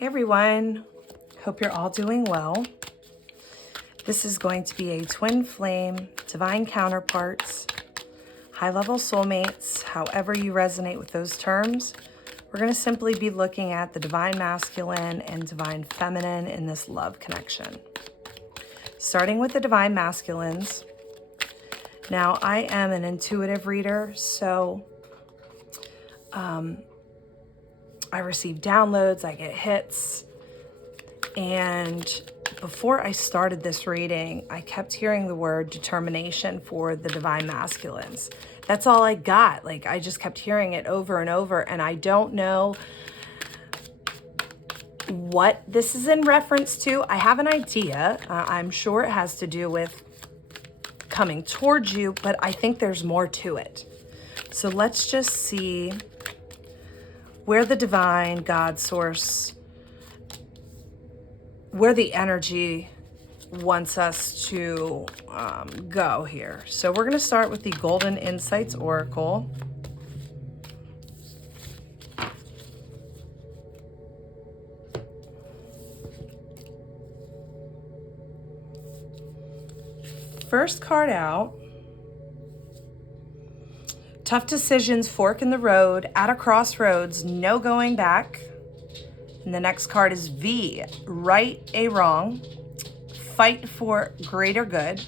Hey everyone, hope you're all doing well. This is going to be a twin flame, divine counterparts, high-level soulmates, however you resonate with those terms. We're going to simply be looking at the divine masculine and divine feminine in this love connection. Starting with the divine masculines. Now, I am an intuitive reader, so I receive downloads, I get hits, and before I started this reading, I kept hearing the word determination for the divine masculines. That's all I got. Like, I just kept hearing it over and over, and I don't know what this is in reference to. I have an idea. I'm sure it has to do with coming towards you, but I think there's more to it. So let's just see where the divine God source, where the energy wants us to go here. So we're going to start with the Golden Insights Oracle. First card out. Tough decisions, fork in the road, at a crossroads, no going back. And the next card is V, right a wrong, fight for greater good,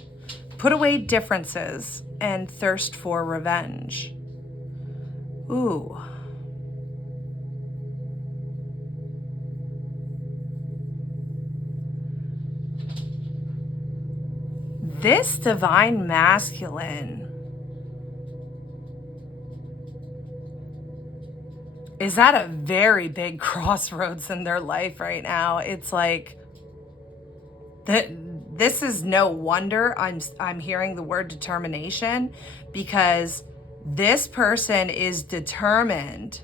put away differences, and thirst for revenge. Ooh. This divine masculine is at a very big crossroads in their life right now. It's like this is no wonder I'm hearing the word determination, because this person is determined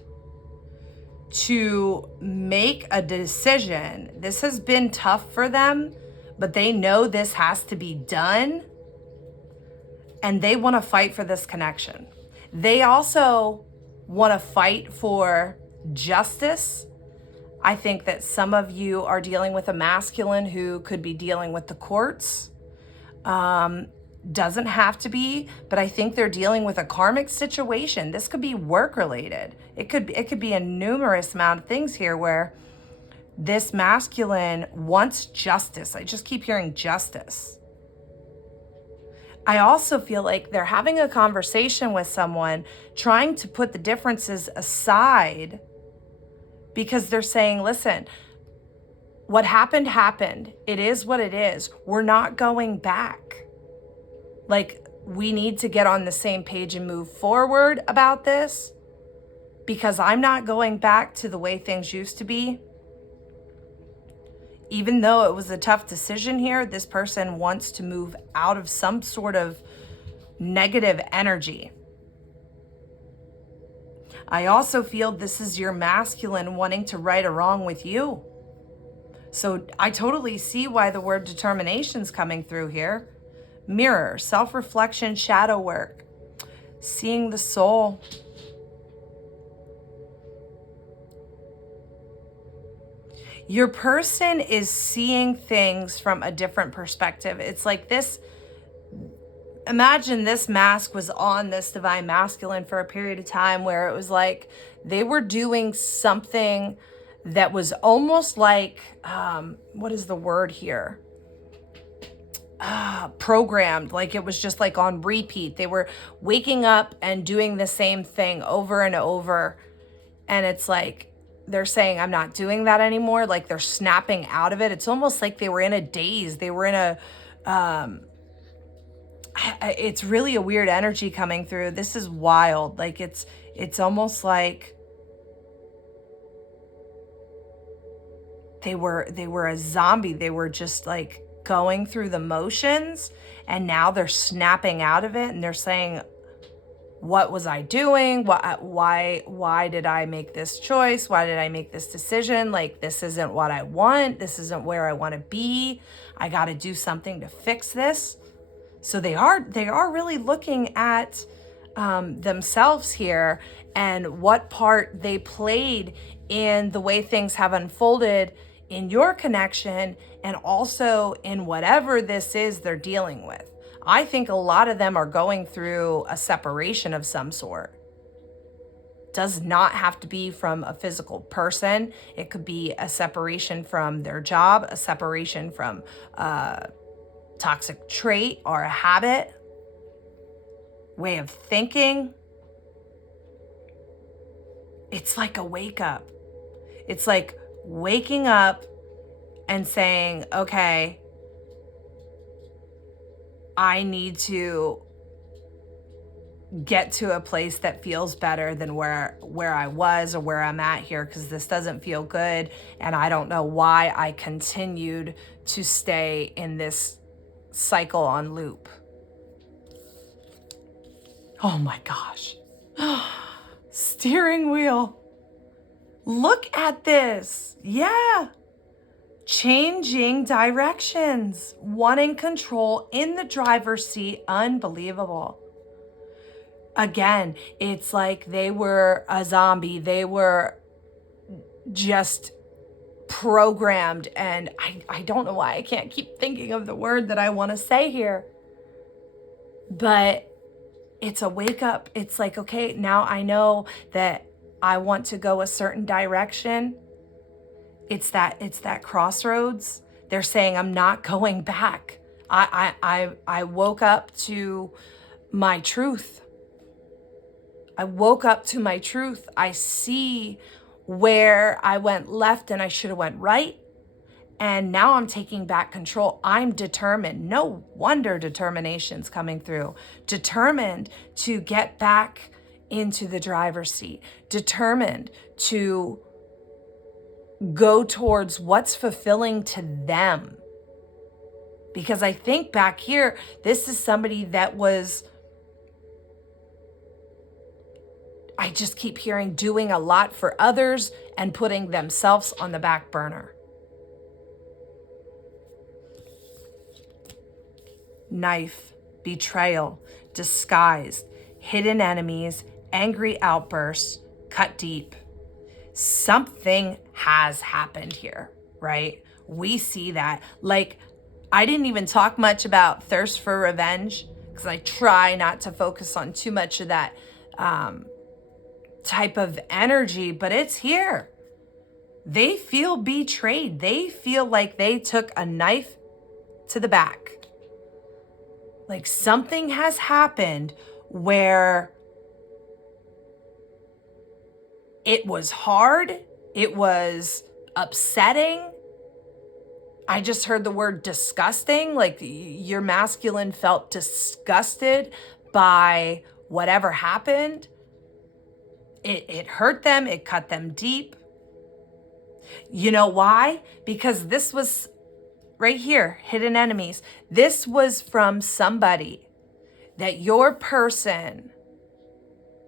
to make a decision. This has been tough for them, but they know this has to be done, and they want to fight for this connection. They also want to fight for justice. I think that some of you are dealing with a masculine who could be dealing with the courts. Doesn't have to be, but I think they're dealing with a karmic situation. This could be work related. It could be a numerous amount of things here where this masculine wants justice. I just keep hearing justice. I also feel like they're having a conversation with someone, trying to put the differences aside, because they're saying, listen, what happened, happened. It is what it is. We're not going back. Like, we need to get on the same page and move forward about this, because I'm not going back to the way things used to be. Even though it was a tough decision here, this person wants to move out of some sort of negative energy. I also feel this is your masculine wanting to right a wrong with you. So I totally see why the word determination's coming through here. Mirror, self-reflection, shadow work, seeing the soul. Your person is seeing things from a different perspective. It's like this, imagine this mask was on this divine masculine for a period of time where it was like they were doing something that was almost like, what is the word here? Programmed, like it was just like on repeat. They were waking up and doing the same thing over and over. And it's like, they're saying, I'm not doing that anymore. Like they're snapping out of it. It's almost like they were in a daze. They were in a, it's really a weird energy coming through. This is wild. Like it's almost like they were a zombie. They were just like going through the motions, and now they're snapping out of it, and they're saying, what was I doing? Why did I make this choice? Why did I make this decision? Like, this isn't what I want. This isn't where I want to be. I got to do something to fix this. So they are really looking at themselves here and what part they played in the way things have unfolded in your connection and also in whatever this is they're dealing with. I think a lot of them are going through a separation of some sort. Does not have to be from a physical person. It could be a separation from their job, a separation from a toxic trait or a habit, way of thinking. It's like a wake up. It's like waking up and saying, okay, I need to get to a place that feels better than where I was or where I'm at here, because this doesn't feel good. And I don't know why I continued to stay in this cycle on loop. Oh my gosh. Steering wheel. Look at this. Yeah. Changing directions, wanting control in the driver's seat. Unbelievable. Again, it's like they were a zombie. They were just programmed. And I don't know why I can't keep thinking of the word that I want to say here. But it's a wake up. It's like, okay, now I know that I want to go a certain direction. It's that crossroads. They're saying I'm not going back. I woke up to my truth. I woke up to my truth. I see where I went left and I should have went right. And now I'm taking back control. I'm determined. No wonder determination's coming through. Determined to get back into the driver's seat. Determined to go towards what's fulfilling to them. Because I think back here, this is somebody that was, I just keep hearing, doing a lot for others and putting themselves on the back burner. Knife, betrayal, disguised, hidden enemies, angry outbursts, cut deep. Something has happened here, right? We see that. Like, I didn't even talk much about thirst for revenge because I try not to focus on too much of that type of energy, but it's here. They feel betrayed. They feel like they took a knife to the back. Like something has happened where it was hard, it was upsetting. I just heard the word disgusting, like your masculine felt disgusted by whatever happened. It hurt them, it cut them deep. You know why? Because this was right here, hidden enemies. This was from somebody that your person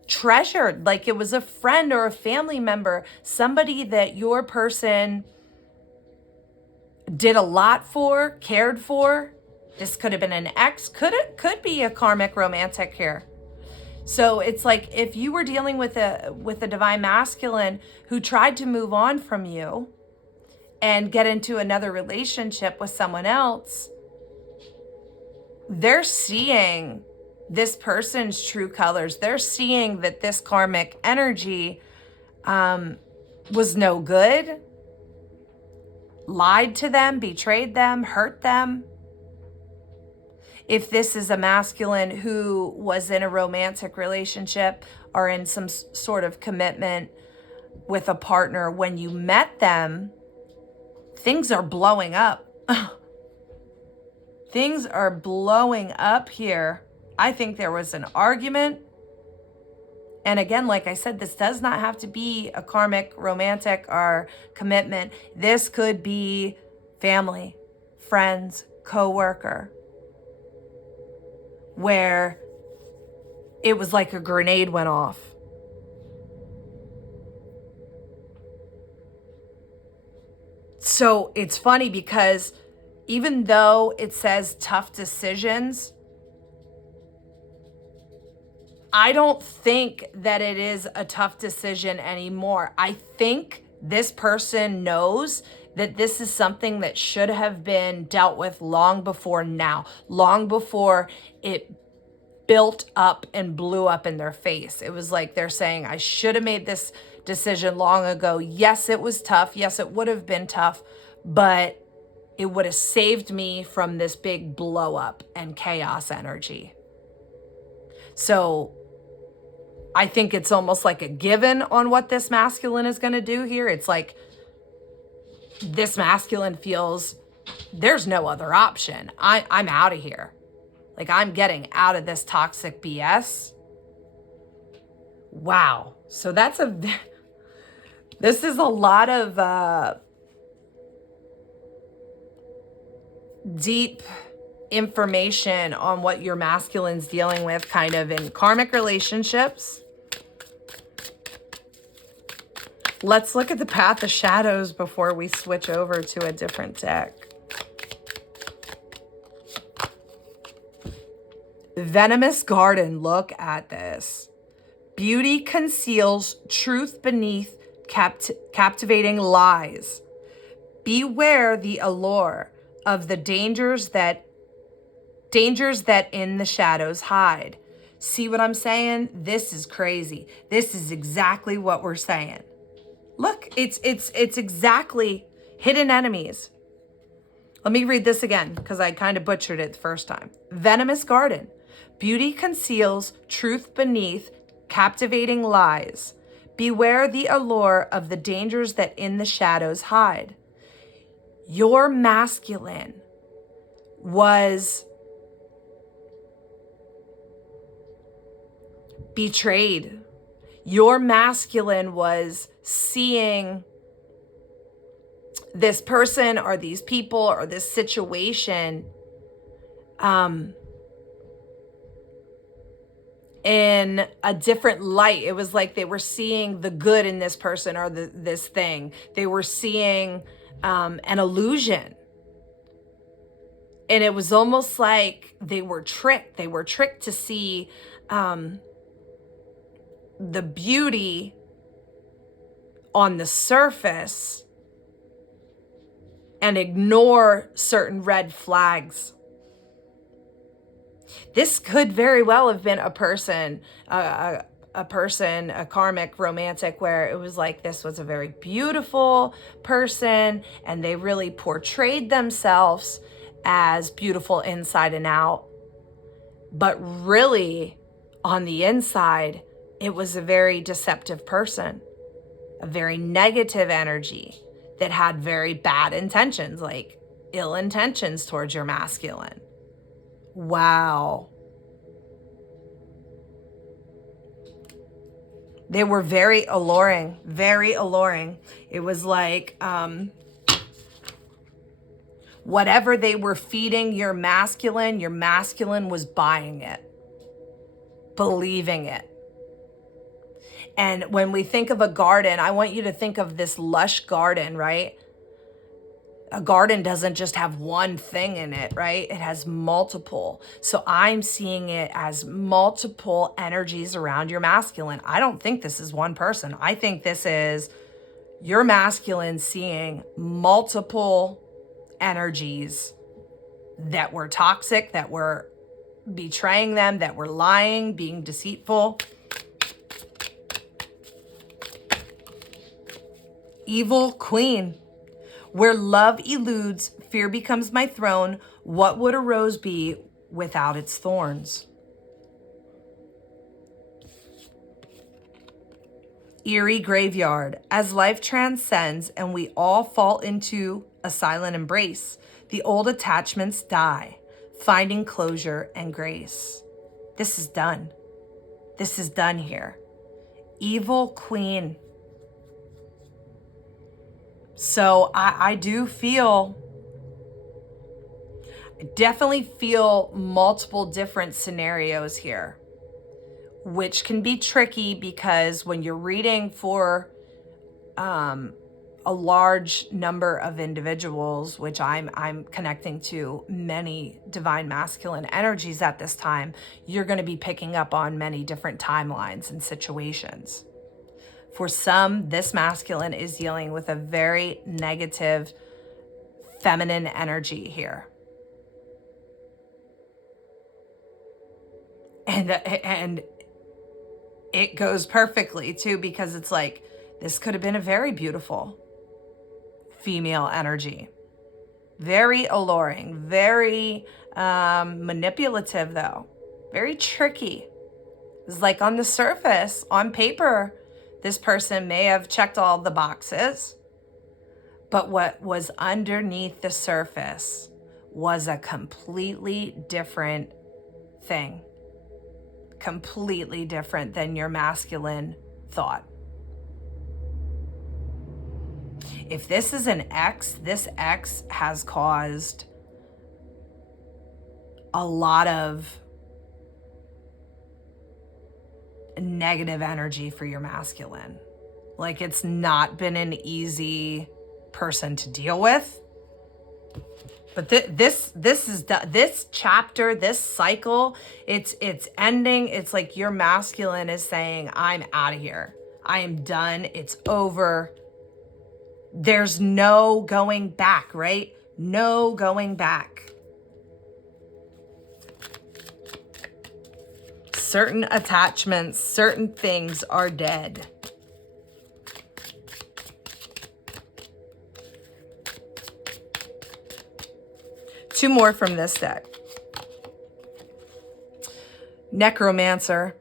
treasured, like it was a friend or a family member, somebody that your person did a lot for, cared for. This could have been an ex, could be a karmic romantic here. So it's like if you were dealing with a divine masculine who tried to move on from you and get into another relationship with someone else, they're seeing this person's true colors. They're seeing that this karmic energy was no good, lied to them, betrayed them, hurt them. If this is a masculine who was in a romantic relationship or in some sort of commitment with a partner, when you met them, things are blowing up. Things are blowing up here. I think there was an argument. And again, like I said, this does not have to be a karmic, romantic, or commitment. This could be family, friends, co-worker, where it was like a grenade went off. So it's funny because even though it says tough decisions, I don't think that it is a tough decision anymore. I think this person knows that this is something that should have been dealt with long before now, long before it built up and blew up in their face. It was like they're saying, I should have made this decision long ago. Yes, it was tough. Yes, it would have been tough, but it would have saved me from this big blow up and chaos energy. So I think it's almost like a given on what this masculine is going to do here. It's like this masculine feels there's no other option. I'm out of here. Like, I'm getting out of this toxic BS. Wow. So this is a lot of deep information on what your masculine's dealing with kind of in karmic relationships. Let's look at the path of shadows before we switch over to a different deck. Venomous garden, look at this. Beauty conceals truth beneath captivating lies. Beware the allure of the dangers that in the shadows hide. See what I'm saying? This is crazy. This is exactly what we're saying. Look, it's exactly hidden enemies. Let me read this again because I kind of butchered it the first time. Venomous garden. Beauty conceals truth beneath captivating lies. Beware the allure of the dangers that in the shadows hide. Your masculine was betrayed. Your masculine was seeing this person or these people or this situation in a different light. It was like they were seeing the good in this person or this thing. They were seeing an illusion. And it was almost like they were tricked. They were tricked to see the beauty on the surface and ignore certain red flags. This could very well have been a person, a karmic romantic, where it was like this was a very beautiful person and they really portrayed themselves as beautiful inside and out. But really, on the inside, it was a very deceptive person, a very negative energy that had very bad intentions, like ill intentions towards your masculine. Wow. They were very alluring, very alluring. It was like whatever they were feeding your masculine was buying it, believing it. And when we think of a garden, I want you to think of this lush garden, right? A garden doesn't just have one thing in it, right? It has multiple. So I'm seeing it as multiple energies around your masculine. I don't think this is one person. I think this is your masculine seeing multiple energies that were toxic, that were betraying them, that were lying, being deceitful. Evil queen. Where love eludes, fear becomes my throne. What would a rose be without its thorns? Eerie graveyard. As life transcends and we all fall into a silent embrace, the old attachments die, finding closure and grace. This is done. This is done here. Evil queen. So I definitely feel multiple different scenarios here, which can be tricky because when you're reading for a large number of individuals, which I'm connecting to many divine masculine energies at this time, you're going to be picking up on many different timelines and situations. For some, this masculine is dealing with a very negative feminine energy here. And it goes perfectly too, because it's like, this could have been a very beautiful female energy. Very alluring, very manipulative though, very tricky. It's like on the surface, on paper, this person may have checked all the boxes, but what was underneath the surface was a completely different thing. Completely different than your masculine thought. If this is an X, this X has caused a lot of negative energy for your masculine. Like, it's not been an easy person to deal with. But this chapter, this cycle, it's ending. It's like your masculine is saying, I'm out of here. I am done. It's over. There's no going back, right? No going back. Certain attachments, certain things are dead. Two more from this deck. Necromancer.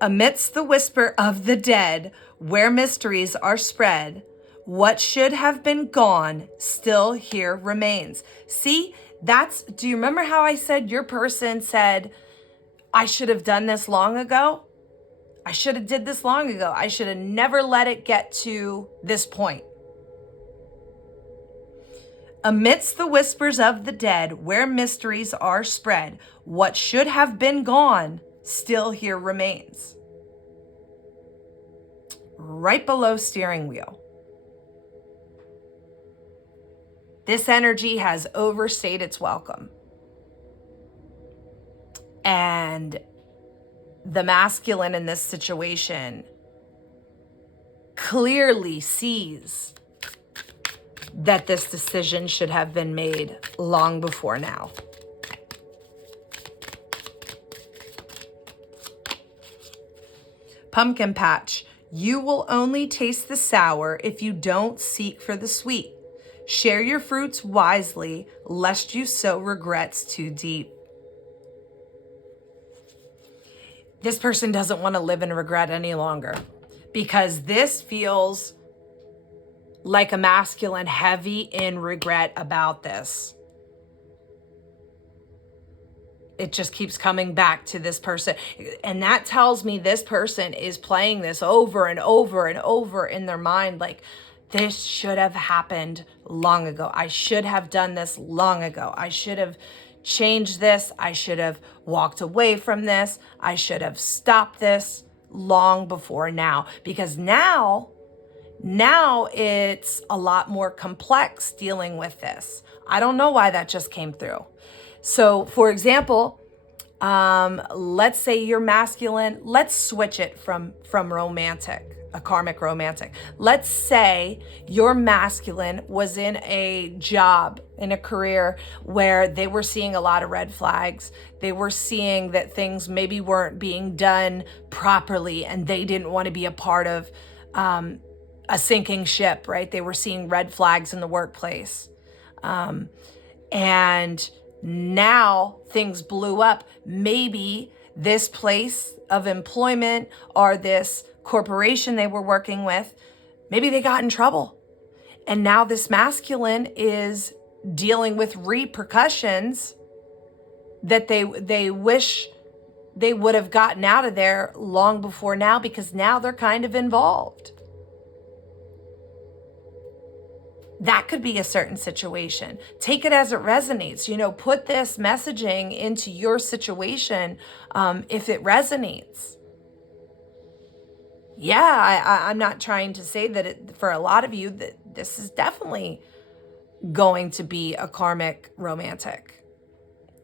Amidst the whisper of the dead, where mysteries are spread, what should have been gone still here remains. See, do you remember how I said your person said, I should have done this long ago? I should have did this long ago. I should have never let it get to this point. Amidst the whispers of the dead, where mysteries are spread, what should have been gone still here remains. Right below steering wheel. This energy has overstayed its welcome. And the masculine in this situation clearly sees that this decision should have been made long before now. Pumpkin patch. You will only taste the sour if you don't seek for the sweet. Share your fruits wisely, lest you sow regrets too deep. This person doesn't want to live in regret any longer, because this feels like a masculine heavy in regret about this. It just keeps coming back to this person. And that tells me this person is playing this over and over and over in their mind. Like, this should have happened long ago. I should have done this long ago. I should have changed this. I should have walked away from this. I should have stopped this long before now. Because now it's a lot more complex dealing with this. I don't know why that just came through. So, for example, let's say you're masculine. Let's switch it from romantic, a karmic romantic. Let's say your masculine was in a job, in a career where they were seeing a lot of red flags. They were seeing that things maybe weren't being done properly, and they didn't want to be a part of a sinking ship, right? They were seeing red flags in the workplace. And now things blew up. Maybe this place of employment or this corporation they were working with, maybe they got in trouble. And now this masculine is dealing with repercussions that they wish they would have gotten out of there long before now, because now they're kind of involved. That could be a certain situation. Take it as it resonates. Put this messaging into your situation if it resonates. yeah, I'm not trying to say that for a lot of you that this is definitely going to be a karmic romantic.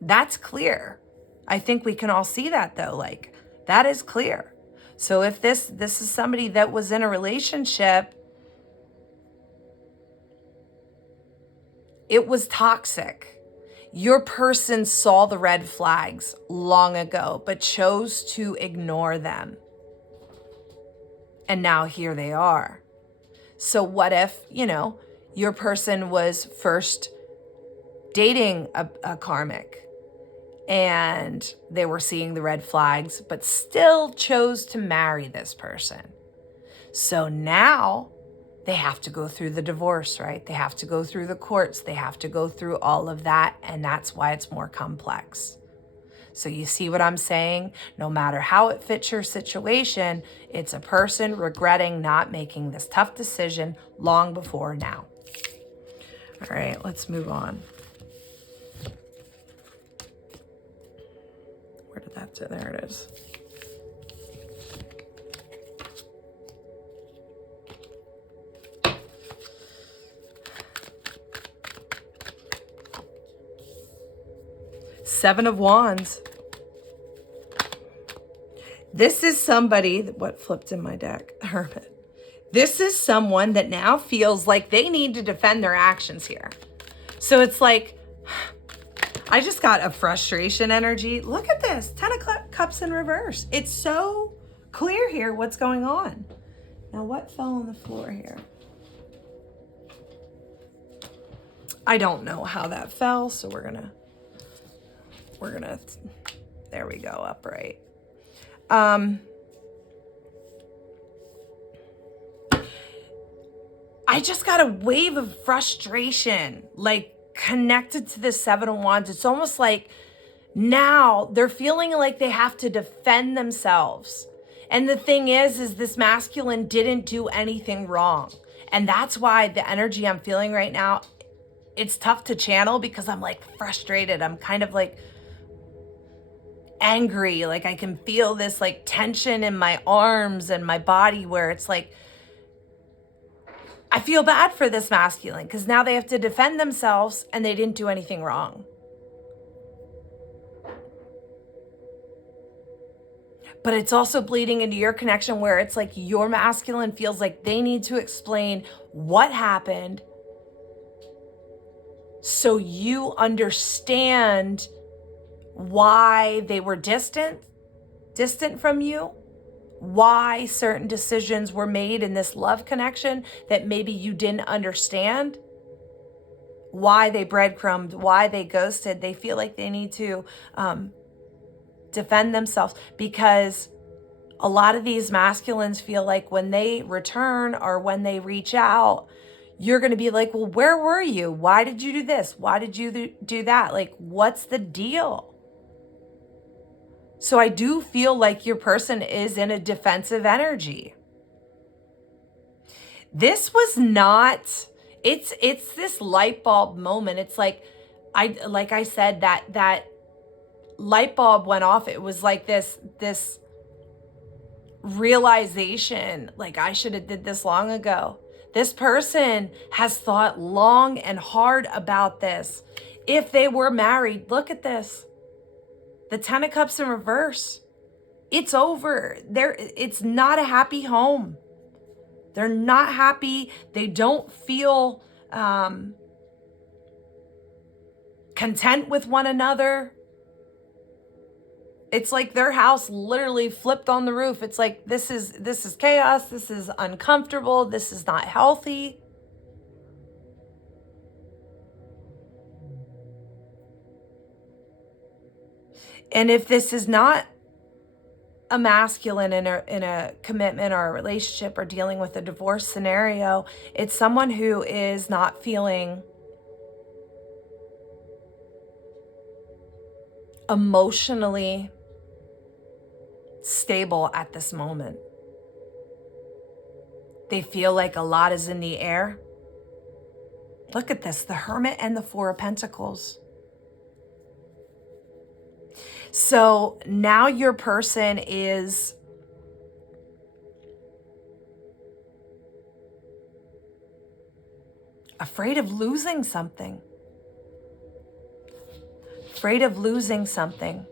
That's clear. I think we can all see that though. Like, that is clear. So if this is somebody that was in a relationship, it was toxic. Your person saw the red flags long ago, but chose to ignore them. And now here they are. So what if, your person was first dating a karmic and they were seeing the red flags, but still chose to marry this person. So now they have to go through the divorce, right? They have to go through the courts. They have to go through all of that. And that's why it's more complex. So you see what I'm saying? No matter how it fits your situation, it's a person regretting not making this tough decision long before now. All right, let's move on. Where did that go? There it is. Seven of Wands. This is somebody, what flipped in my deck? Hermit. This is someone that now feels like they need to defend their actions here. So it's like, I just got a frustration energy. Look at this, 10 of Cups in reverse. It's so clear here what's going on. Now what fell on the floor here? I don't know how that fell, so we're gonna, there we go, upright. I just got a wave of frustration, like connected to the Seven of Wands. It's almost like now they're feeling like they have to defend themselves. And the thing is this masculine didn't do anything wrong. And that's why the energy I'm feeling right now, it's tough to channel because I'm like frustrated. I'm kind of like angry. Like I can feel this like tension in my arms and my body where it's like, I feel bad for this masculine because now they have to defend themselves and they didn't do anything wrong. But it's also bleeding into your connection where it's like your masculine feels like they need to explain what happened so you understand why they were distant from you, why certain decisions were made in this love connection that maybe you didn't understand, why they breadcrumbed, why they ghosted. They feel like they need to defend themselves because a lot of these masculines feel like when they return or when they reach out, you're going to be like, well, where were you? Why did you do this? Why did you do that? Like, what's the deal? So I do feel like your person is in a defensive energy. This was not, it's this light bulb moment. It's like, I said, that light bulb went off. It was like this realization, like I should have did this long ago. This person has thought long and hard about this. If they were married, look at this. The 10 of Cups in reverse. It's over. It's not a happy home. They're not happy. They don't feel content with one another. It's like their house literally flipped on the roof. It's like, this is chaos. This is uncomfortable. This is not healthy. And if this is not a masculine in a commitment or a relationship or dealing with a divorce scenario, it's someone who is not feeling emotionally stable at this moment. They feel like a lot is in the air. Look at this, the Hermit and the Four of Pentacles. So now your person is afraid of losing something. Afraid of losing something.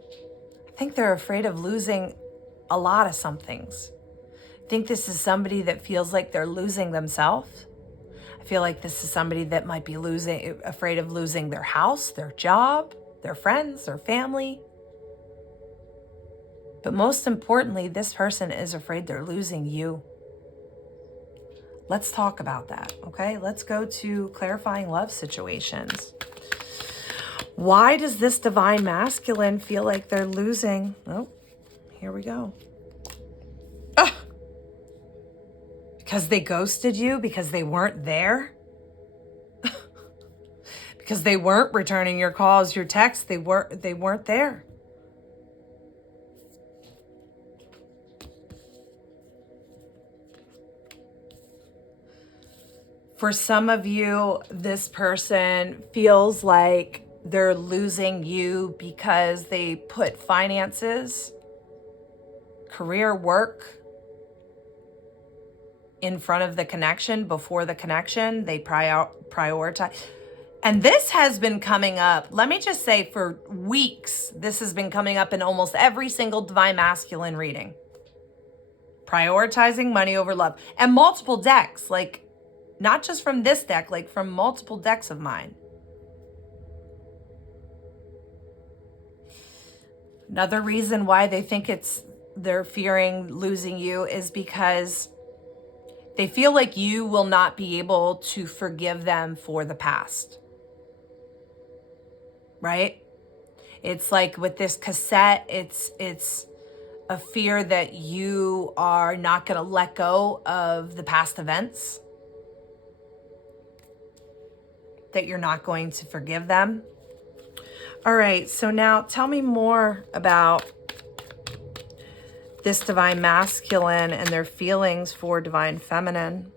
I think they're afraid of losing a lot of somethings. I think this is somebody that feels like they're losing themselves. I feel like this is somebody that might be afraid of losing their house, their job, their friends, their family. But most importantly, this person is afraid they're losing you. Let's talk about that, okay? Let's go to clarifying love situations. Why does this divine masculine feel like they're losing? Oh, here we go. Ugh. Because they ghosted you? Because they weren't there? Because they weren't returning your calls, your texts? They weren't there. For some of you, this person feels like they're losing you because they put finances, career, work in front of the connection, before the connection. They prioritize. And this has been coming up, let me just say, for weeks. This has been coming up in almost every single divine masculine reading. Prioritizing money over love. And multiple decks, like not just from this deck, like from multiple decks of mine. Another reason why they think they're fearing losing you is because they feel like you will not be able to forgive them for the past. Right? It's like with this cassette, it's a fear that you are not going to let go of the past events, that you're not going to forgive them. All right, so now tell me more about this divine masculine and their feelings for divine feminine.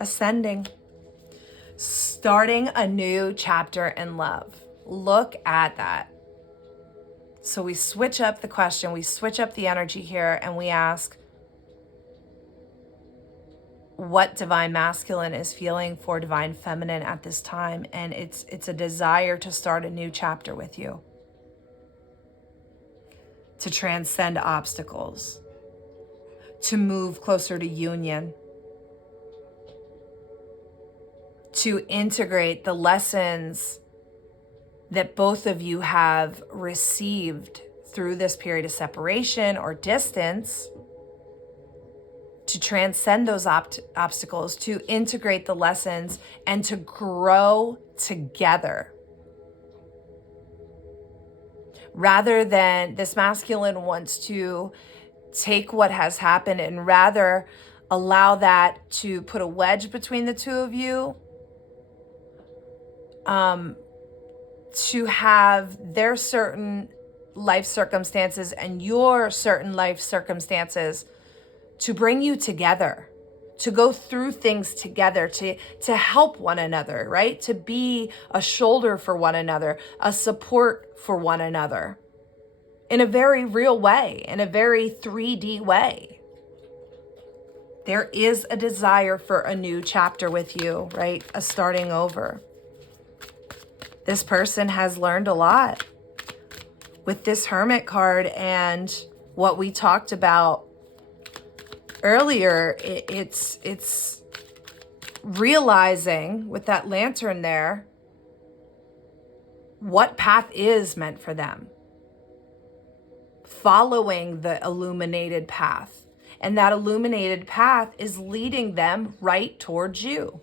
Ascending. Starting a new chapter in love. Look at that. So we switch up the question, we switch up the energy here, and we ask what divine masculine is feeling for divine feminine at this time. And it's a desire to start a new chapter with you, to transcend obstacles, to move closer to union, to integrate the lessons that both of you have received through this period of separation or distance, to transcend those obstacles, to integrate the lessons, and to grow together. Rather than this masculine wants to take what has happened and rather allow that to put a wedge between the two of you, to have their certain life circumstances and your certain life circumstances to bring you together, to go through things together, to help one another, right? To be a shoulder for one another, a support for one another in a very real way, in a very 3D way. There is a desire for a new chapter with you, right? A starting over. This person has learned a lot with this Hermit card and what we talked about earlier. It's realizing with that lantern there what path is meant for them. Following the illuminated path. And that illuminated path is leading them right towards you.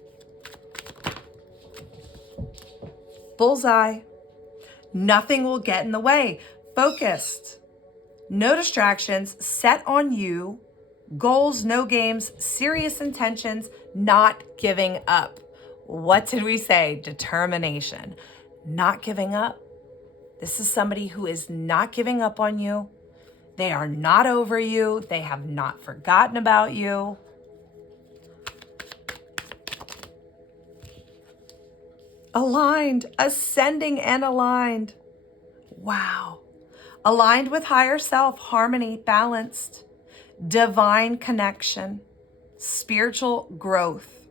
Bullseye. Nothing will get in the way. Focused. No distractions. Set on you. Goals, no games. Serious intentions. Not giving up. What did we say? Determination. Not giving up. This is somebody who is not giving up on you. They are not over you. They have not forgotten about you. Aligned, ascending and aligned. Wow. Aligned with higher self, harmony, balanced, divine connection, spiritual growth,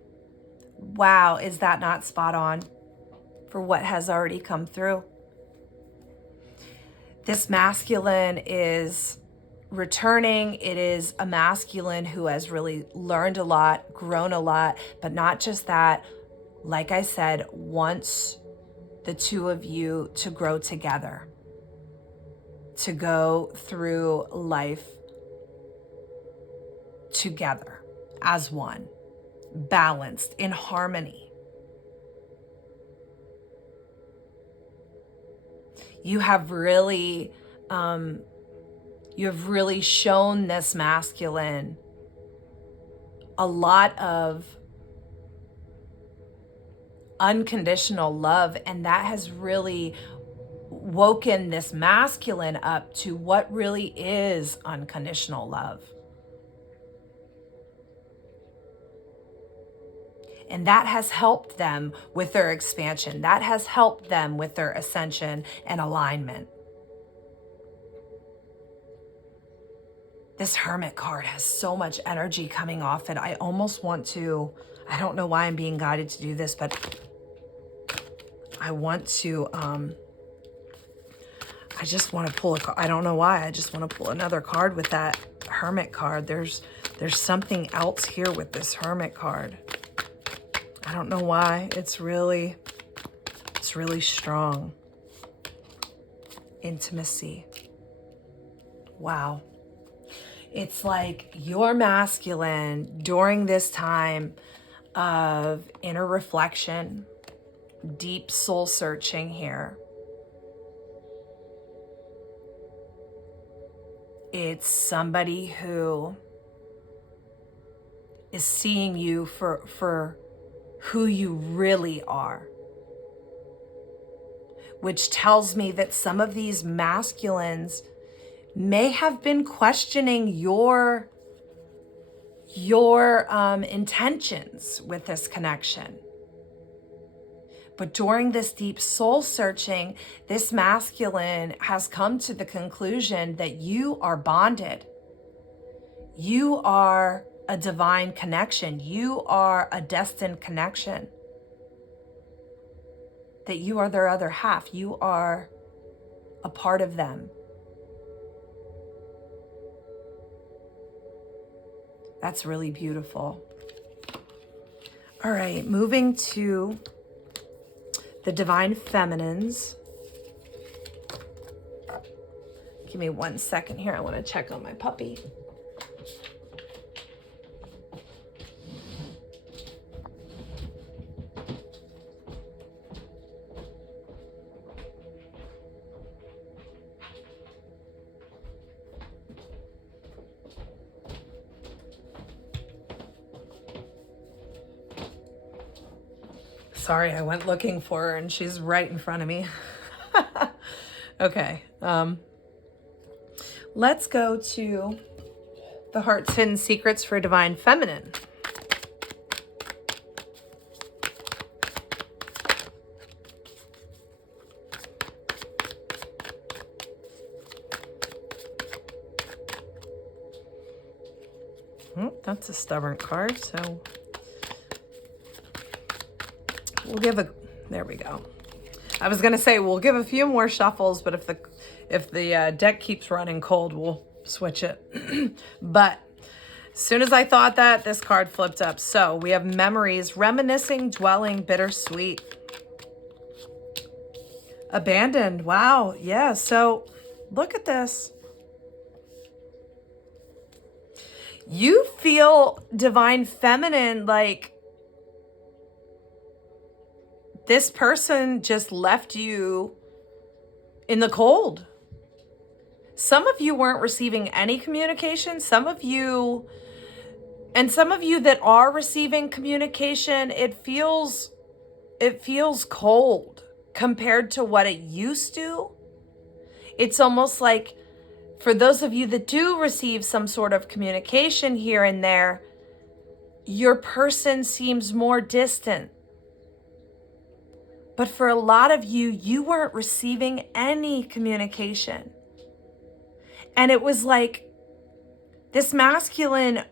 Wow, is that not spot on for what has already come through? This masculine is returning. It is a masculine who has really learned a lot, grown a lot, but not just that. Like I said, wants the two of you to grow together, to go through life together as one, balanced, in harmony. You have really shown this masculine a lot of unconditional love, and that has really woken this masculine up to what really is unconditional love. And that has helped them with their expansion. That has helped them with their ascension and alignment. This Hermit card has so much energy coming off it. I almost want to, I don't know why I'm being guided to do this, but I want to, I just want to pull I don't know why, I just want to pull another card with that Hermit card. There's something else here with this Hermit card. I don't know why. It's really strong. Intimacy. Wow. It's like your masculine during this time of inner reflection, deep soul searching here. It's somebody who is seeing you for who you really are. Which tells me that some of these masculines may have been questioning your intentions with this connection. But during this deep soul searching, this masculine has come to the conclusion that you are bonded. You are a divine connection. You are a destined connection. That you are their other half. You are a part of them. That's really beautiful. All right, moving to the divine feminines. Give me 1 second here. I want to check on my puppy. Sorry, I went looking for her and she's right in front of me. Okay, let's go to the Heart's Hidden Secrets for Divine Feminine. Oh, that's a stubborn card, so we'll give there we go. I was gonna say we'll give a few more shuffles, but if the deck keeps running cold, we'll switch it. But as soon as I thought that, this card flipped up. So we have memories, reminiscing, dwelling, bittersweet. Abandoned, wow, yeah, so look at this. You feel divine feminine, like this person just left you in the cold. Some of you weren't receiving any communication. Some of you that are receiving communication, it feels cold compared to what it used to. It's almost like for those of you that do receive some sort of communication here and there, your person seems more distant. But for a lot of you, you weren't receiving any communication. And it was like this masculine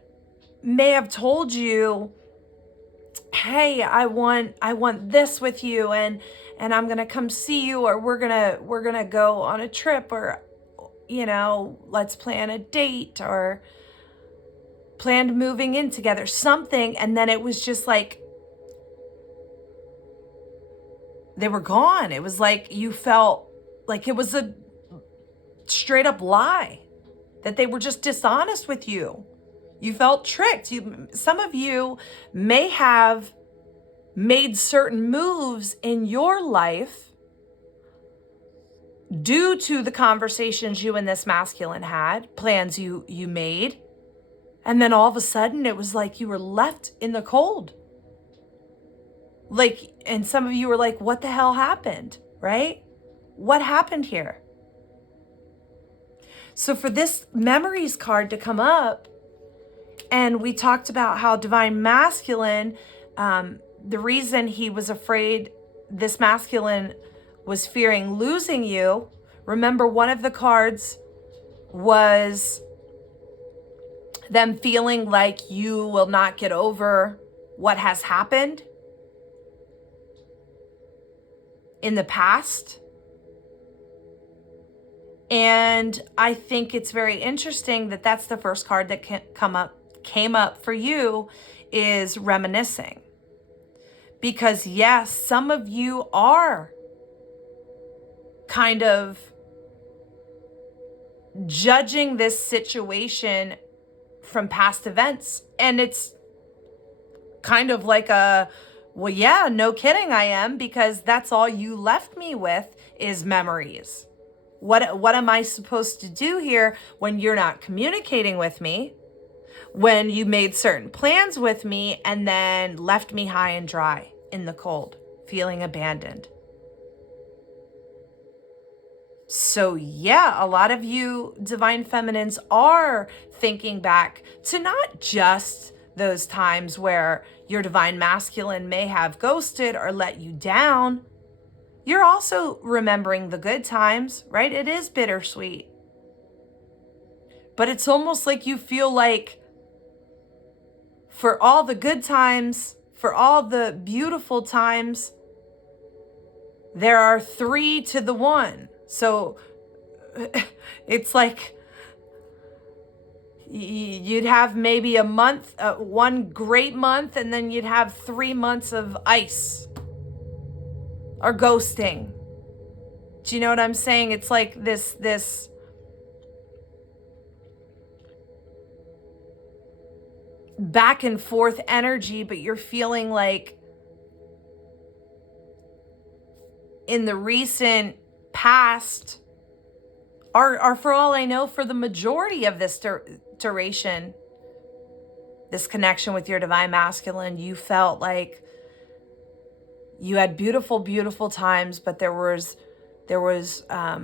may have told you, hey, I want this with you, and I'm going to come see you, or we're going to go on a trip, or let's plan a date, or planned moving in together, something. And then it was just like they were gone. It was like you felt like it was a straight up lie, that they were just dishonest with you. You felt tricked. Some of you may have made certain moves in your life due to the conversations you and this masculine had, plans you made. And then all of a sudden it was like you were left in the cold. Like, and some of you were like, what the hell happened, right? What happened here? So for this memories card to come up, and we talked about how divine masculine, the reason he was afraid, this masculine was fearing losing you. Remember, one of the cards was them feeling like you will not get over what has happened in the past. And I think it's very interesting that that's the first card that came up for you, is reminiscing. Because yes, some of you are kind of judging this situation from past events. And it's kind of like well, yeah, no kidding I am, because that's all you left me with is memories. What am I supposed to do here when you're not communicating with me? When you made certain plans with me and then left me high and dry in the cold, feeling abandoned. So yeah, a lot of you divine feminines are thinking back to not just those times where your divine masculine may have ghosted or let you down. You're also remembering the good times, right? It is bittersweet. But it's almost like you feel like for all the good times, for all the beautiful times, there are 3 to the 1. So it's like you'd have maybe a month, one great month, and then you'd have 3 months of ice or ghosting. Do you know what I'm saying? It's like this back and forth energy, but you're feeling like in the recent past, or for all I know, for the majority of this duration, this connection with your divine masculine, you felt like you had beautiful, beautiful times, but there was a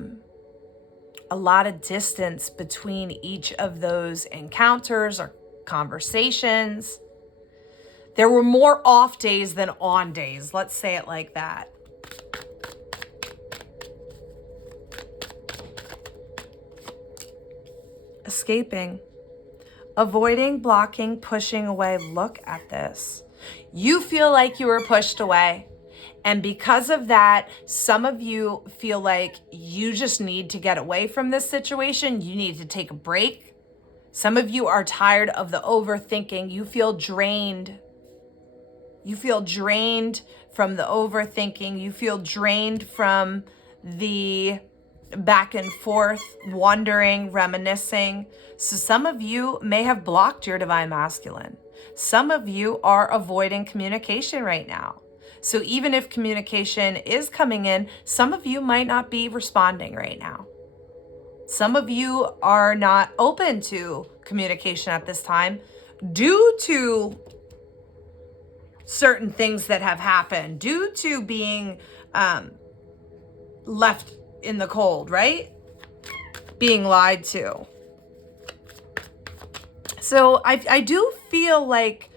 lot of distance between each of those encounters or conversations. There were more off days than on days. Let's say it like that. Escaping, avoiding, blocking, pushing away. Look at this. You feel like you were pushed away. And because of that, some of you feel like you just need to get away from this situation. You need to take a break. Some of you are tired of the overthinking. You feel drained. You feel drained from the overthinking. You feel drained from the back and forth, wondering, reminiscing. So some of you may have blocked your divine masculine. Some of you are avoiding communication right now. So even if communication is coming in, some of you might not be responding right now. Some of you are not open to communication at this time due to certain things that have happened, due to being left in the cold, right? Being lied to. So I do feel like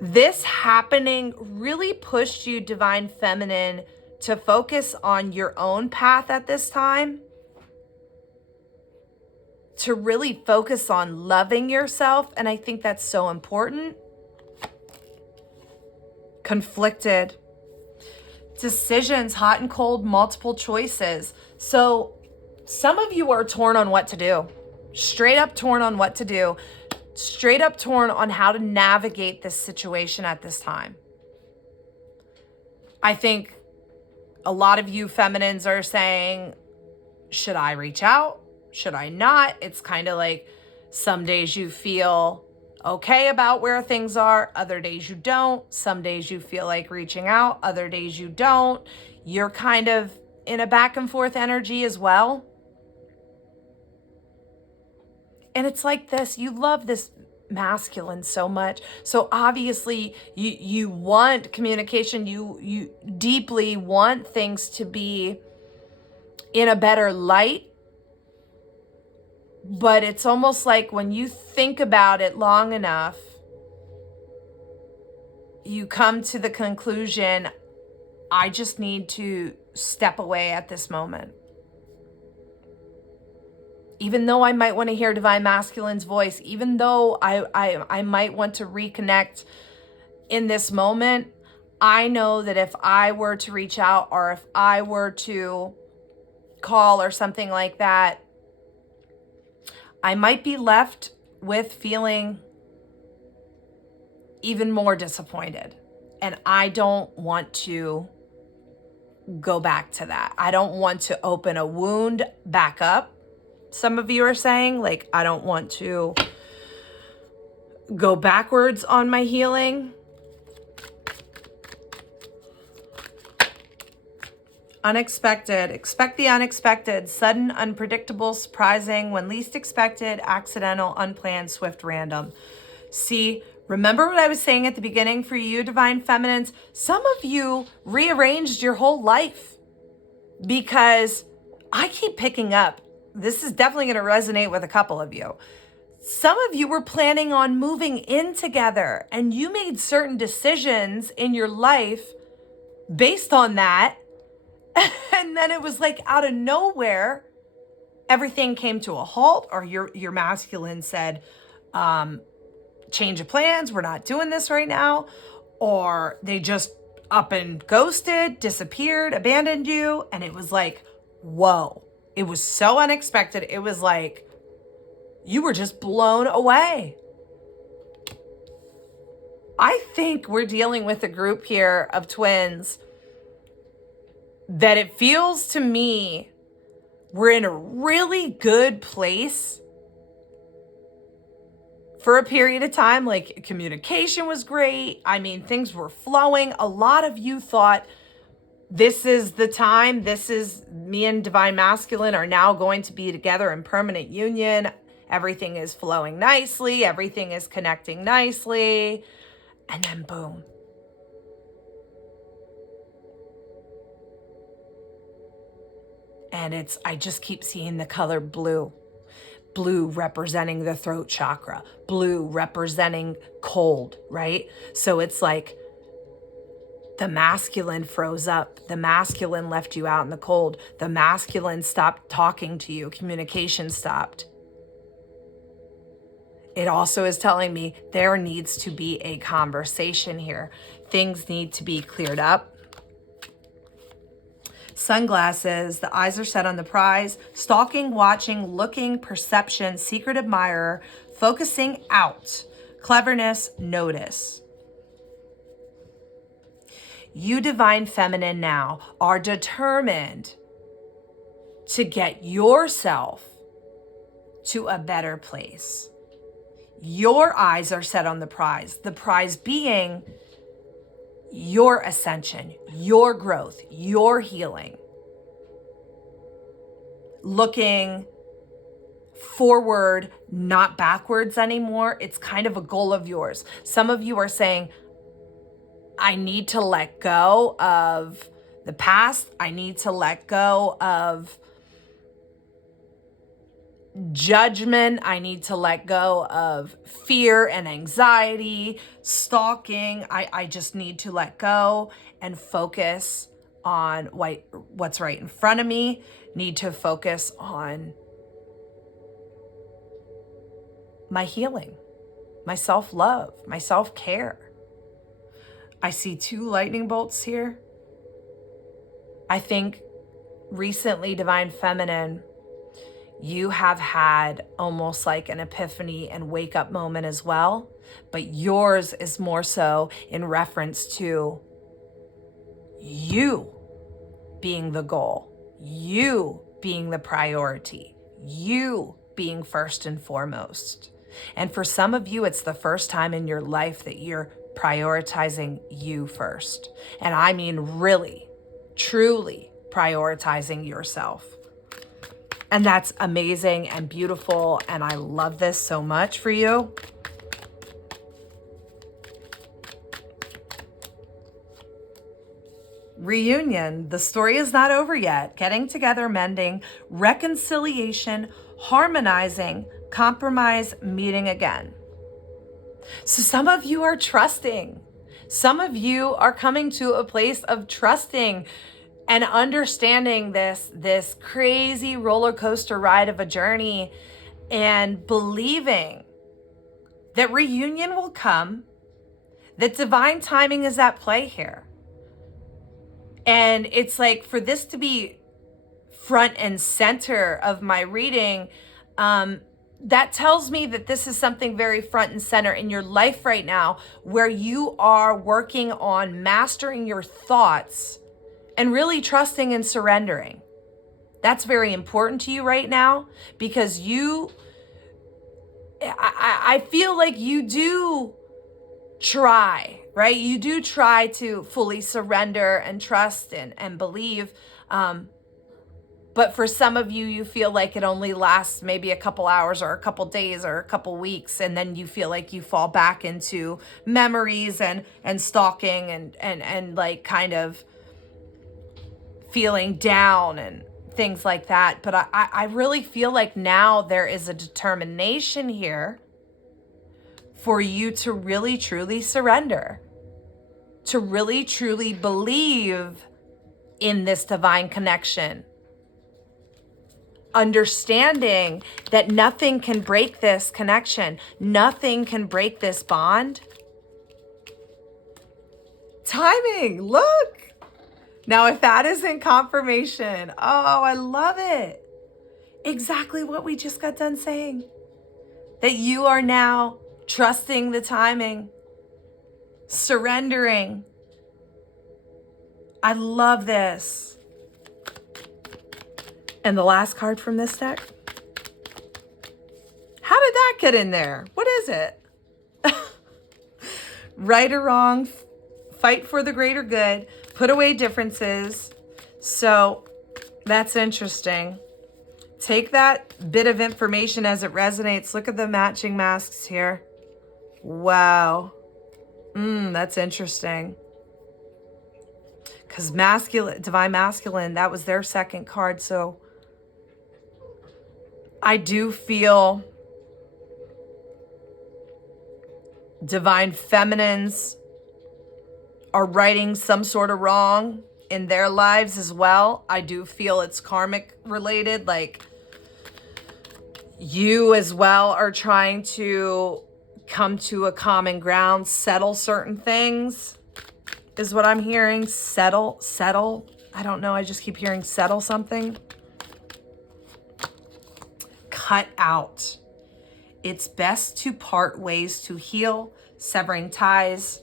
this happening really pushed you, divine feminine, to focus on your own path at this time, to really focus on loving yourself. And I think that's so important. conflicted, decisions, hot and cold, multiple choices. So some of you are torn on what to do, straight up torn on what to do, straight up torn on how to navigate this situation at this time. I think a lot of you feminines are saying, should I reach out? Should I not? It's kind of like some days you feel okay about where things are. Other days you don't. Some days you feel like reaching out. Other days you don't. You're kind of in a back and forth energy as well. And it's like this. You love this masculine so much. So obviously you want communication. You deeply want things to be in a better light. But it's almost like when you think about it long enough, you come to the conclusion, I just need to step away at this moment. Even though I might want to hear Divine Masculine's voice, even though I might want to reconnect in this moment, I know that if I were to reach out or if I were to call or something like that, I might be left with feeling even more disappointed. And I don't want to go back to that. I don't want to open a wound back up. Some of you are saying, like, I don't want to go backwards on my healing. Unexpected. Expect the unexpected. Sudden, unpredictable, surprising, when least expected, accidental, unplanned, swift, random. See, remember what I was saying at the beginning for you, Divine Feminines? Some of you rearranged your whole life because I keep picking up. This is definitely going to resonate with a couple of you. Some of you were planning on moving in together and you made certain decisions in your life based on that. And then it was like out of nowhere, everything came to a halt, or your masculine said, change of plans, we're not doing this right now. Or they just up and ghosted, disappeared, abandoned you. And it was like, whoa, it was so unexpected. It was like, you were just blown away. I think we're dealing with a group here of twins that it feels to me we're in a really good place for a period of time. Like, communication was great. I mean, things were flowing. A lot of you thought this is the time. This is me and Divine Masculine are now going to be together in permanent union. Everything is flowing nicely. Everything is connecting nicely. And then boom. And I just keep seeing the color blue. Blue representing the throat chakra. Blue representing cold, right? So it's like the masculine froze up. The masculine left you out in the cold. The masculine stopped talking to you. Communication stopped. It also is telling me there needs to be a conversation here. Things need to be cleared up. Sunglasses, the eyes are set on the prize, stalking, watching, looking, perception, secret admirer, focusing out, cleverness, notice. You, Divine Feminine, now are determined to get yourself to a better place. Your eyes are set on the prize being your ascension, your growth, your healing. Looking forward, not backwards anymore. It's kind of a goal of yours. Some of you are saying, I need to let go of the past. I need to let go of judgment. I need to let go of fear and anxiety, stalking. I just need to let go and focus on what's right in front of me. Need to focus on my healing, my self-love, my self-care. I see 2 lightning bolts here. I think recently, Divine Feminine, you have had almost like an epiphany and wake up moment as well, but yours is more so in reference to you being the goal, you being the priority, you being first and foremost. And for some of you, it's the first time in your life that you're prioritizing you first. And I mean really, truly prioritizing yourself. And that's amazing and beautiful. And I love this so much for you. Reunion. The story is not over yet. Getting together, mending, reconciliation, harmonizing, compromise, meeting again. So some of you are trusting. Some of you are coming to a place of trusting and understanding this crazy roller coaster ride of a journey and believing that reunion will come, that divine timing is at play here. And it's like, for this to be front and center of my reading, that tells me that this is something very front and center in your life right now, where you are working on mastering your thoughts and really trusting and surrendering. That's very important to you right now, because I feel like you do try, right? You do try to fully surrender and trust and believe. But for some of you, you feel like it only lasts maybe a couple hours or a couple days or a couple weeks. And then you feel like you fall back into memories and stalking and like kind of feeling down and things like that. But I really feel like now there is a determination here for you to really truly surrender, to really truly believe in this divine connection, understanding that nothing can break this connection, nothing can break this bond. Timing, look. Now, if that isn't confirmation, oh, I love it. Exactly what we just got done saying. That you are now trusting the timing, surrendering. I love this. And the last card from this deck. How did that get in there? What is it? Right or wrong, fight for the greater good, put away differences. So that's interesting. Take that bit of information as it resonates. Look at the matching masks here. Wow. That's interesting. Because masculine, divine masculine, that was their second card. So I do feel divine feminines are righting some sort of wrong in their lives as well. I do feel it's karmic related. Like you as well are trying to come to a common ground, settle certain things is what I'm hearing. Settle. I don't know. I just keep hearing settle something. Cut out. It's best to part ways to heal, severing ties,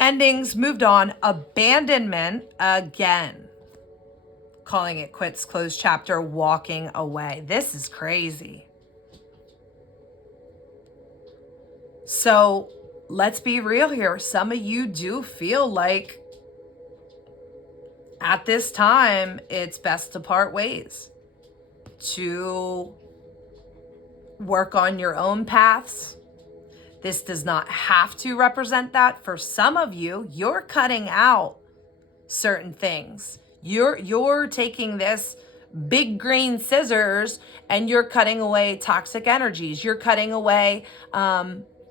endings, moved on, abandonment again. Calling it quits, closed chapter, walking away. This is crazy. So let's be real here. Some of you do feel like at this time, it's best to part ways, to work on your own paths. This does not have to represent that. For some of you, you're cutting out certain things. You're taking this big green scissors and you're cutting away toxic energies. You're cutting away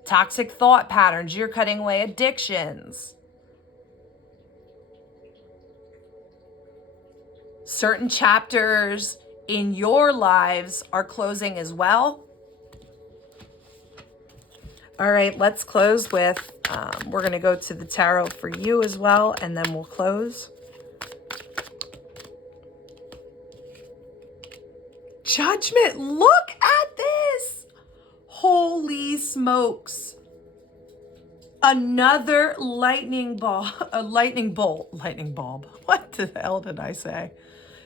toxic thought patterns. You're cutting away addictions. Certain chapters in your lives are closing as well. All right, let's close with We're going to go to the tarot for you as well, and then we'll close. Judgment. Look at this. Holy smokes. Another lightning bulb. What the hell did I say?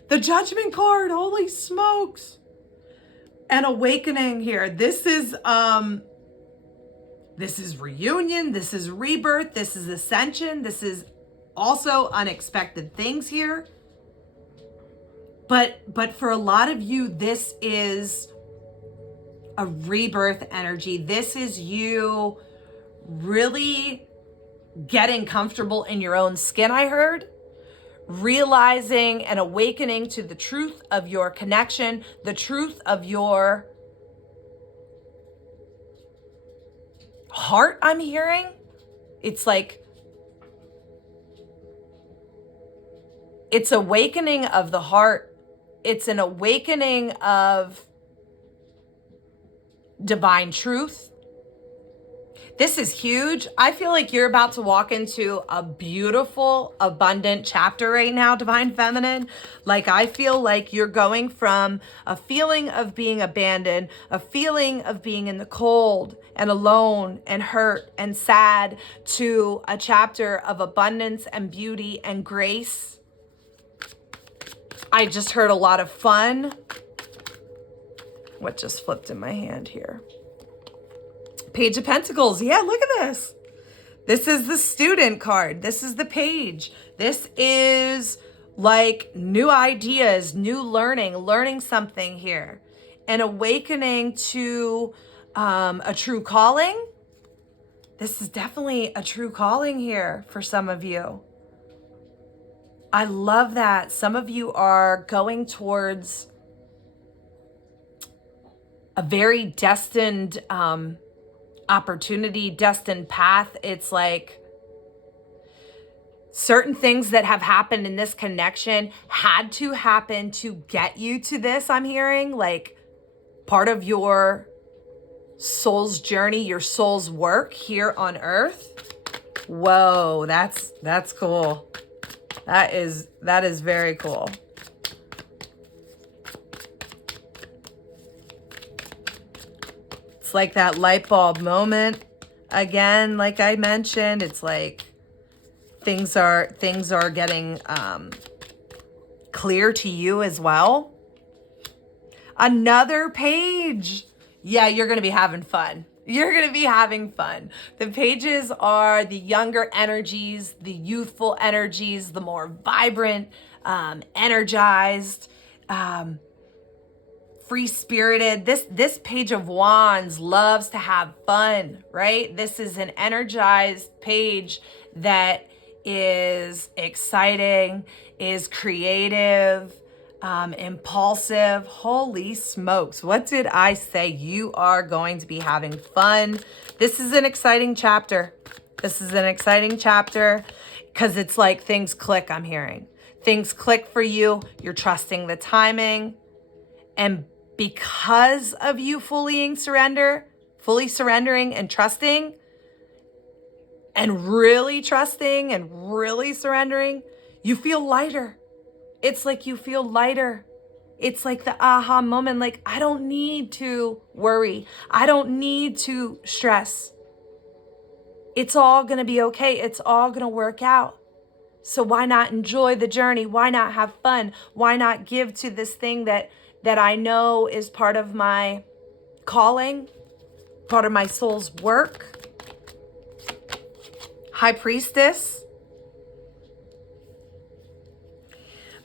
The Judgment card. Holy smokes. An awakening here. This is reunion. This is rebirth. This is ascension. This is also unexpected things here. But for a lot of you, this is a rebirth energy. This is you really getting comfortable in your own skin, I heard. Realizing and awakening to the truth of your connection, the truth of your heart, I'm hearing. It's like, it's awakening of the heart. It's an awakening of divine truth. This is huge. I feel like you're about to walk into a beautiful, abundant chapter right now, Divine Feminine. Like, I feel like you're going from a feeling of being abandoned, a feeling of being in the cold and alone and hurt and sad, to a chapter of abundance and beauty and grace. I just heard a lot of fun. What just flipped in my hand here? Page of Pentacles. Yeah, look at this. This is the student card. This is the page. This is like new ideas, new learning something here. An awakening to a true calling. This is definitely a true calling here for some of you. I love that. Some of you are going towards a very destined opportunity, destined path. It's like certain things that have happened in this connection had to happen to get you to this, I'm hearing. Like, part of your soul's journey, your soul's work here on earth. Whoa, that's cool. That is very cool. It's like that light bulb moment again, like I mentioned. It's like things are getting clear to you as well. Another page. Yeah, you're going to be having fun. You're going to be having fun. The pages are the younger energies, the youthful energies, the more vibrant, energized, free-spirited. This page of wands loves to have fun, right? This is an energized page that is exciting, is creative, impulsive. Holy smokes. What did I say? You are going to be having fun. This is an exciting chapter. This is an exciting chapter because it's like things click, I'm hearing. Things click for you. You're trusting the timing. And because of you fully surrendering and trusting, and really trusting and really surrendering, you feel lighter. It's like you feel lighter. It's like the aha moment. Like, I don't need to worry. I don't need to stress. It's all going to be okay. It's all going to work out. So why not enjoy the journey? Why not have fun? Why not give to this thing that I know is part of my calling, part of my soul's work? High Priestess.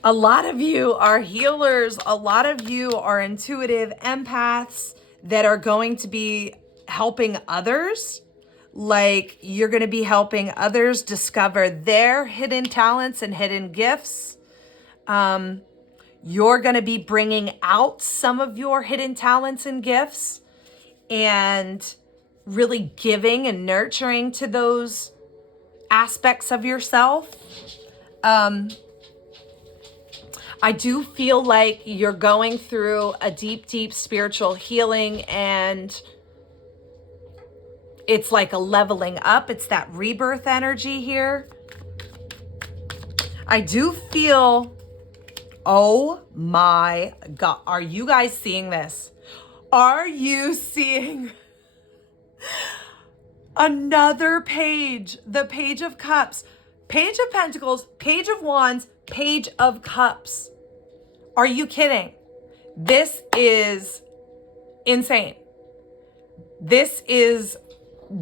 A lot of you are healers. A lot of you are intuitive empaths that are going to be helping others. Like, you're going to be helping others discover their hidden talents and hidden gifts. You're going to be bringing out some of your hidden talents and gifts and really giving and nurturing to those aspects of yourself. I do feel like you're going through a deep, deep spiritual healing and It's like a leveling up. It's that rebirth energy here. I do feel, oh my God, are you guys seeing this? Are you seeing another page? The Page of Cups, Page of Pentacles, Page of Wands, Page of Cups. Are you kidding? This is insane. This is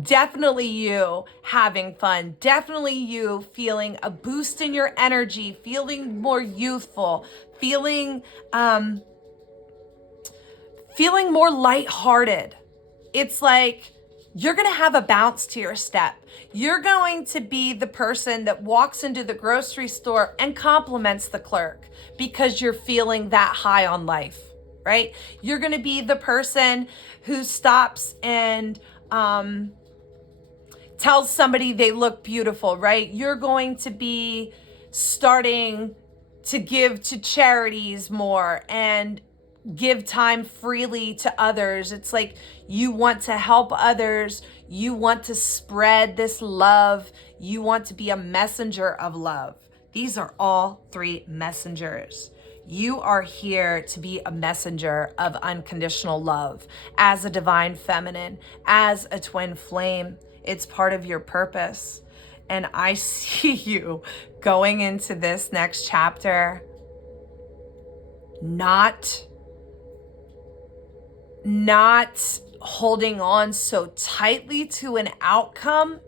definitely you having fun. Definitely you feeling a boost in your energy, feeling more youthful, feeling more lighthearted. It's like you're going to have a bounce to your step. You're going to be the person that walks into the grocery store and compliments the clerk because you're feeling that high on life, right? You're going to be the person who stops and tells somebody they look beautiful, right? You're going to be starting to give to charities more and give time freely to others. It's like you want to help others. You want to spread this love. You want to be a messenger of love. These are all three messengers. You are here to be a messenger of unconditional love as a divine feminine, as a twin flame. It's part of your purpose. And I see you going into this next chapter not holding on so tightly to an outcome,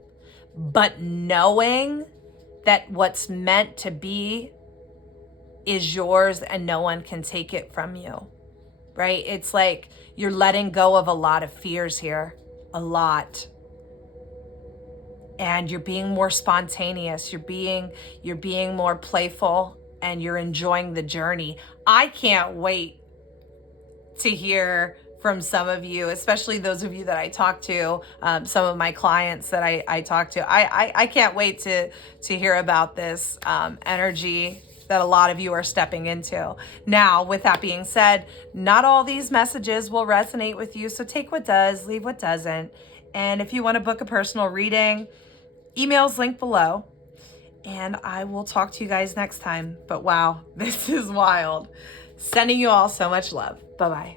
but knowing that what's meant to be is yours and no one can take it from you, right? It's like you're letting go of a lot of fears here, a lot. And you're being more spontaneous. You're being more playful, and you're enjoying the journey. I can't wait to hear from some of you, especially those of you that I talk to, some of my clients that I talk to. I can't wait to hear about this energy that a lot of you are stepping into. Now, with that being said, not all these messages will resonate with you, so take what does, leave what doesn't. And if you want to book a personal reading, email's linked below. And I will talk to you guys next time. But wow, this is wild. Sending you all so much love. Bye-bye.